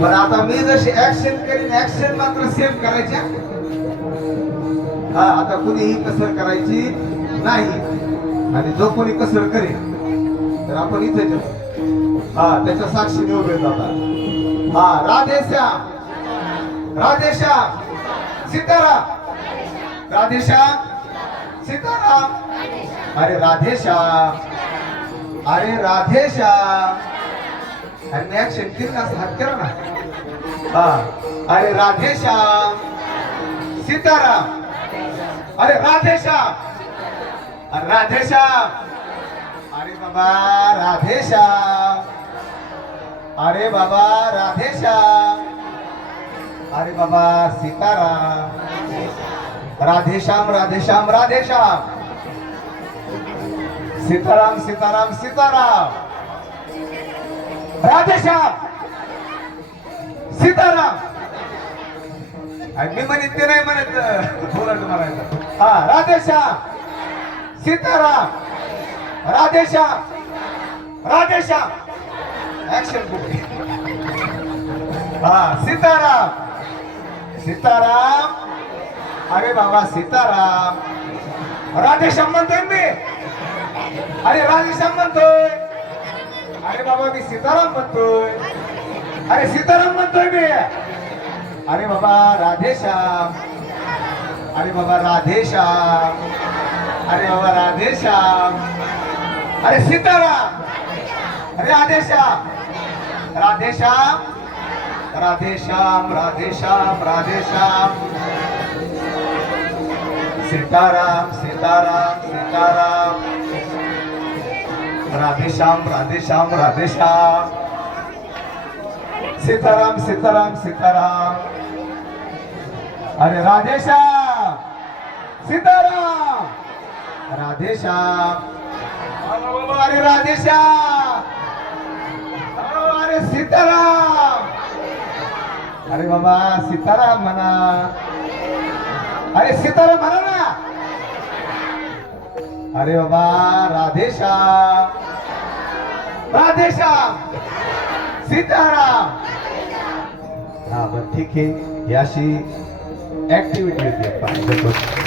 पण आता मी जशी ऍक्शन करीन ऍक्शन मात्र सेम करायच्या. हा आता कुणीही कसर करायची नाही. आणि जो कोणी कसर करेल तर आपण इथे जाऊ. हा त्याच्या साक्षीने उभे जातात. हा राधेश्याम राधेश्याम सीताराम राधेश्याम सीताराम. अरे राधेश्याम अरे राधेश्याम. आणि मी ऍक्शन केली ना हात करा ना. हा अरे राधेश्याम सीताराम. अरे राधेश्याम अरे राधेश्याम. अरे बाबा राधेश्याम. अरे बाबा राधेश्याम. अरे बाबा सीताराम. राधेश्याम राधेश्याम राधेश्याम. सीताराम सीताराम सीताराम. राधेश्याम सीताराम. मी म्हणत ते नाही म्हणत बोला तुम्हाला. हा राधेश्याम सीताराम. राधेश्याम राधेश्याम. Action book. हा सीताराम सीताराम. अरे बाबा सीताराम. राधेश्याम म्हणतोय मी. अरे राधेश्याम म्हणतोय. अरे बाबा मी सीताराम म्हणतोय. अरे सीताराम म्हणतोय मी. अरे बाबा राधेश्याम. अरे बाबा राधेश्याम. अरे बाबा राधेश्याम. अरे सीताराम. अरे राधेश्याम राधेश्याम राधेश्याम राधेश्याम राधेश्याम. सीताराम सीताराम सीताराम. राधेश्याम राधेश्याम राधेश्याम. सीताराम सीताराम सीताराम. अरे राधेश्याम सीताराम राधेश्याम. अरे राधेश्याम. अरे सीताराम. अरे बाबा सीताराम म्हणा. अरे सीताराम म्हणा ना. अरे बाबा राधेश्याम राधेश्याम सीताराम. हा बरं ठीक आहे. ही अशी ऍक्टिव्हिटी होती.